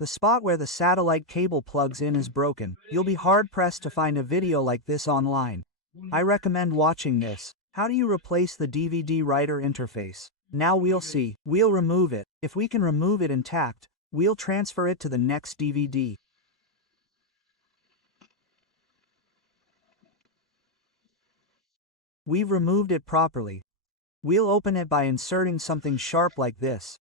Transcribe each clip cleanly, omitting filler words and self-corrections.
The spot where the satellite cable plugs in is broken. You'll be hard-pressed to find a video like this online. I recommend watching this. How do you replace the DVD writer interface? Now we'll see. We'll remove it. If we can remove it intact, we'll transfer it to the next DVD. We've removed it properly. We'll open it by inserting something sharp like this.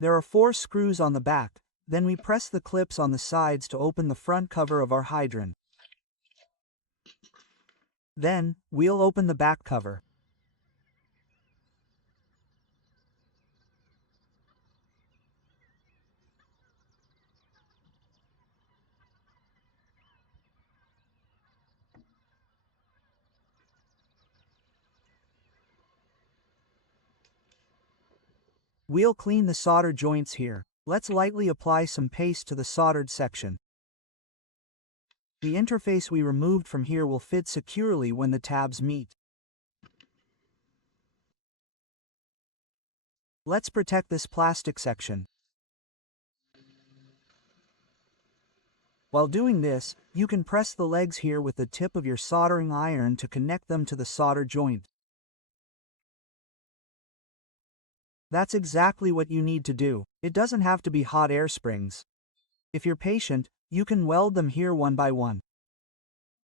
There are 4 screws on the back, then we press the clips on the sides to open the front cover of our hydrant. Then, we'll open the back cover. We'll clean the solder joints here. Let's lightly apply some paste to the soldered section. The interface we removed from here will fit securely when the tabs meet. Let's protect this plastic section. While doing this, you can press the legs here with the tip of your soldering iron to connect them to the solder joint. That's exactly what you need to do. It doesn't have to be hot air springs. If you're patient, you can weld them here one by one.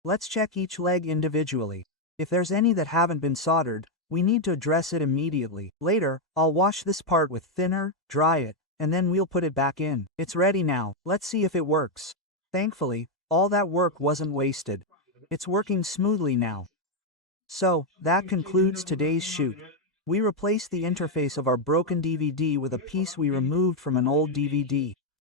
Let's check each leg individually. If there's any that haven't been soldered, we need to address it immediately. Later, I'll wash this part with thinner, dry it, and then we'll put it back in. It's ready now. Let's see if it works. Thankfully, all that work wasn't wasted. It's working smoothly now. So, that concludes today's shoot. We replaced the interface of our broken DVD with a piece we removed from an old DVD.